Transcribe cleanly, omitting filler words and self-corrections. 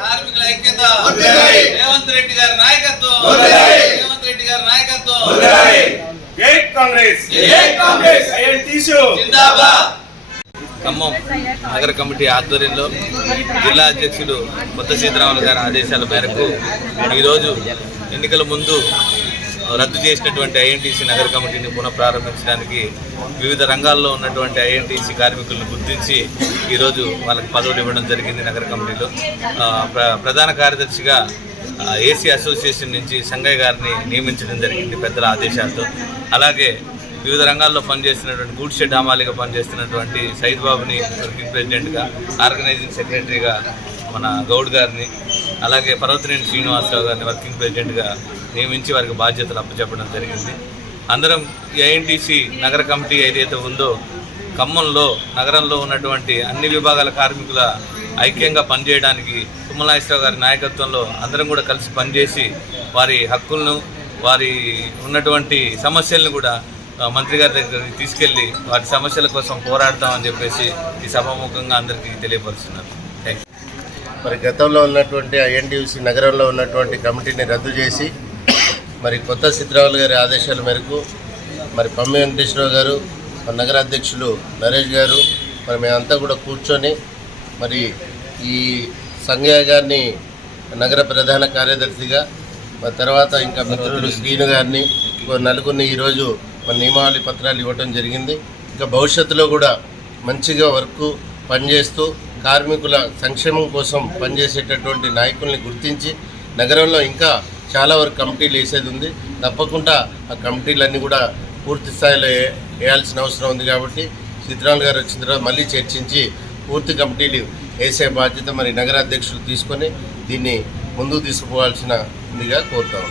కార్మికుల ఐక్యత, రేవంత్ రెడ్డి గారి నాయకత్వం, రేవంత్ రెడ్డి గారి నాయకత్వం. జై కాంగ్రెస్, జై కాంగ్రెస్. జిందాబాద్. ఖమ్మం నగర కమిటీ ఆధ్వర్యంలో జిల్లా అధ్యక్షుడు కొత్త సీతారాములు గారి ఆదేశాల మేరకు ఈరోజు ఎన్నికల ముందు రద్దు చేసినటువంటి ఐఎన్టీసీ నగర కమిటీని పునఃప్రారంభించడానికి వివిధ రంగాల్లో ఉన్నటువంటి ఐఎన్టీసీ కార్మికులను గుర్తించి ఈరోజు వాళ్ళకి పదవులు ఇవ్వడం జరిగింది. నగర కమిటీలో ప్రధాన కార్యదర్శిగా ఏసీ అసోసియేషన్ నుంచి సంగయ్య గారిని నియమించడం జరిగింది పెద్దల ఆదేశాలతో. అలాగే వివిధ రంగాల్లో పనిచేస్తున్నటువంటి గూడ్ షెడ్ హమాలీగా పనిచేస్తున్నటువంటి సైద్ బాబుని వర్కింగ్ ప్రెసిడెంట్గా, ఆర్గనైజింగ్ సెక్రటరీగా మన గౌడ్ గారిని, అలాగే పర్వతనేని శ్రీనివాసరావు గారిని వర్కింగ్ ప్రెసిడెంట్గా నియమించి వారికి బాధ్యతలు అప్పచెప్పడం జరిగింది. అందరం ఈ ఐఎన్టీసీ నగర కమిటీ ఏదైతే ఉందో ఖమ్మంలో నగరంలో ఉన్నటువంటి అన్ని విభాగాల కార్మికుల ఐక్యంగా పనిచేయడానికి తుమ్మలనాగేశ్వరరావు గారి నాయకత్వంలో అందరం కూడా కలిసి పనిచేసి వారి హక్కులను, వారి ఉన్నటువంటి సమస్యలను కూడా మంత్రి గారి దగ్గరికి తీసుకెళ్లి వాటి సమస్యల కోసం పోరాడతామని చెప్పేసి ఈ సభాముఖంగా అందరికీ తెలియపరుస్తున్నారు. మరి గతంలో ఉన్నటువంటి ఐఎన్టీసీ నగరంలో ఉన్నటువంటి కమిటీని రద్దు చేసి మరి కొత్త సీతారాములు గారి ఆదేశాల మేరకు మరి పమ్మి వెంకటేశ్వరరావు గారు, నగర అధ్యక్షులు నరేష్ గారు, మరి మేమంతా కూడా కూర్చొని మరి ఈ సంగయ్య గారిని నగర ప్రధాన కార్యదర్శిగా, మరి తర్వాత ఇంకా మిత్రులు శ్రీను గారిని, నలుగురిని ఈరోజు మన నియమావళి పత్రాలు ఇవ్వడం జరిగింది. ఇంకా భవిష్యత్తులో కూడా మంచిగా వర్క్ పనిచేస్తూ కార్మికుల సంక్షేమం కోసం పనిచేసేటటువంటి నాయకుల్ని గుర్తించి నగరంలో ఇంకా చాలా వరకు కమిటీలు వేసేది ఉంది. తప్పకుండా ఆ కమిటీలన్నీ కూడా పూర్తి స్థాయిలో వేయాల్సిన అవసరం ఉంది. కాబట్టి సీతారాములు గారు వచ్చిన తర్వాత మళ్ళీ చర్చించి పూర్తి కమిటీలు వేసే బాధ్యత మరి నగర అధ్యక్షులు తీసుకొని దీన్ని ముందుకు తీసుకుపోవాల్సినదిగా కోరుతాము.